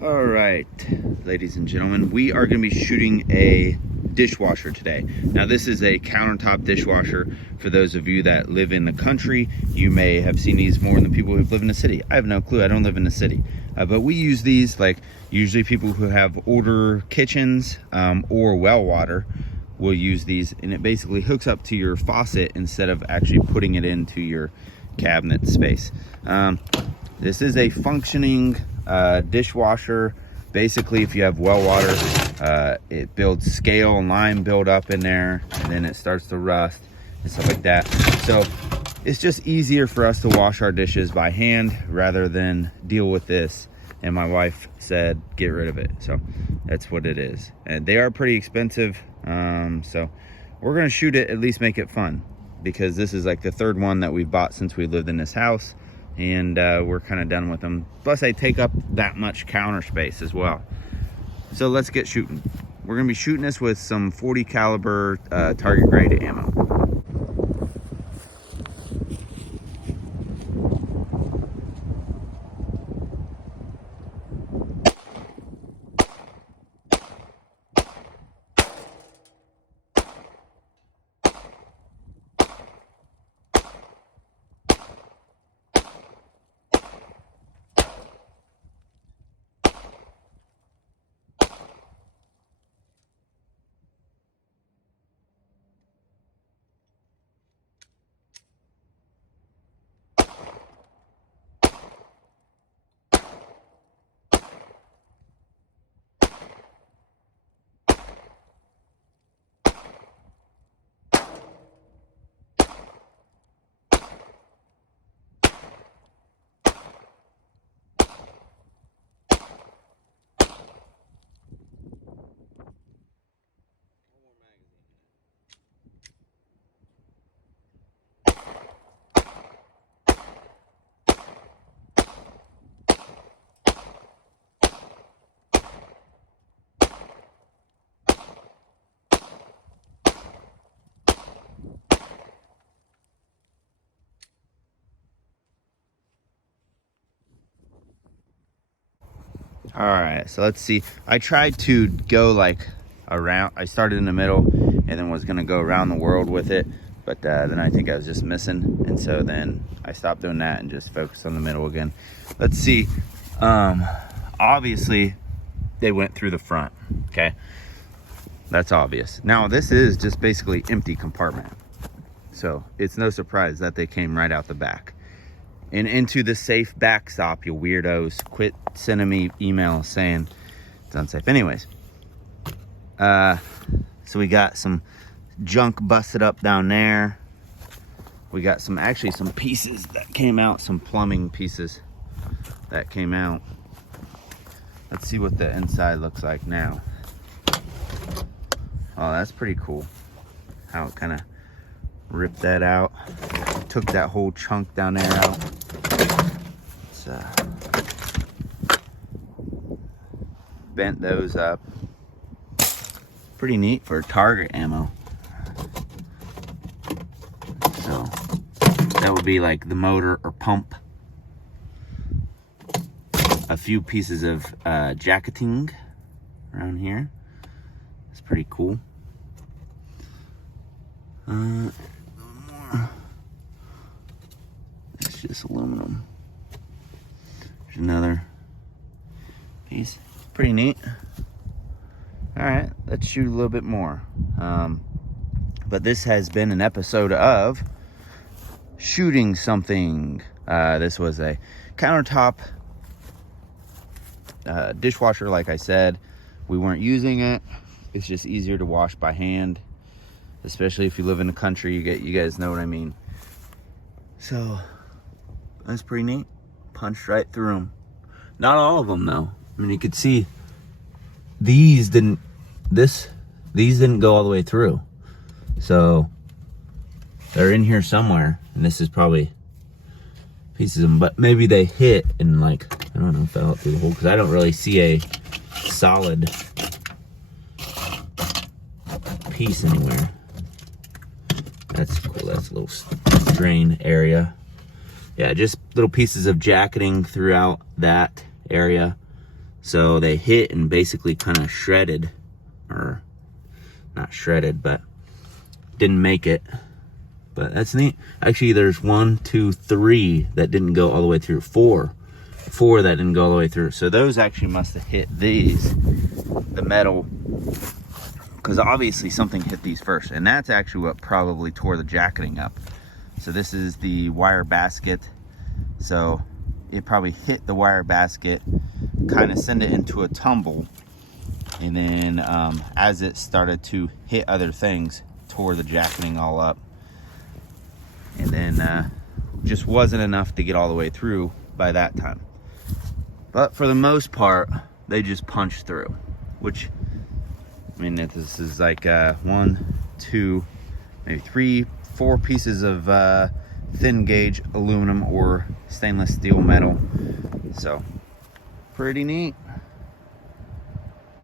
All right, ladies and gentlemen, we are going to be shooting a dishwasher today. Now, this is a countertop dishwasher. For those of you that live in the country, you may have seen these more than people who live in the city. I have no clue. I don't live in the city. But we use these, like usually people who have older kitchens or well water will use these, and it basically hooks up to your faucet instead of actually putting it into your cabinet space. This is a functioning dishwasher. Basically, if you have well water, it builds scale and lime build up in there, and then it starts to rust and stuff like that. So it's just easier for us to wash our dishes by hand rather than deal with this. And my wife said get rid of it, so that's what it is. And they are pretty expensive, so we're gonna shoot it, at least make it fun, because this is like the third one that we've bought since we lived in this house, and we're kind of done with them. Plus they take up that much counter space as well. So let's get shooting. We're gonna be shooting this with some 40 caliber target grade ammo. All right, so let's see. I tried to go like around. I started in the middle and then was gonna go around the world with it, but then I think I was just missing, and so then I stopped doing that and just focused on the middle again. Let's see. Obviously they went through the front, okay? That's obvious. Now this is just basically empty compartment, so it's no surprise that they came right out the back and into the safe backstop. You weirdos, quit sending me emails saying it's unsafe. Anyways, so we got some junk busted up down there. We got some, actually some pieces that came out, some plumbing pieces that came out. Let's see what the inside looks like now. Oh, that's pretty cool how it kind of ripped that out, took that whole chunk down there out. It's bent those up. Pretty neat for target ammo. So that would be like the motor or pump. A few pieces of jacketing around here. It's pretty cool. It's just aluminum. There's another piece. Pretty neat. All right, let's shoot a little bit more. But this has been an episode of shooting something. This was a countertop dishwasher, like I said. We weren't using it. It's just easier to wash by hand, especially if you live in the country. You guys know what I mean. So that's pretty neat. Punched right through them. Not all of them though. I mean, you could see these didn't go all the way through. So they're in here somewhere, and this is probably pieces of them, but maybe they hit and like, I don't know if fell out through the hole, because I don't really see a solid piece anywhere. That's cool. That's a little strain area. Yeah, just little pieces of jacketing throughout that area. So they hit and basically kind of shredded, or not shredded, but didn't make it. But that's neat. Actually, there's 1, 2, 3 that didn't go all the way through. Four that didn't go all the way through. So those actually must have hit the metal, because obviously something hit these first, and that's actually what probably tore the jacketing up. So this is the wire basket. So it probably hit the wire basket, kind of send it into a tumble, and then as it started to hit other things, tore the jacketing all up. And then just wasn't enough to get all the way through by that time. But for the most part, they just punched through, which, I mean, this is like 1, 2, maybe 3, 4 pieces of thin gauge aluminum or stainless steel metal. So pretty neat.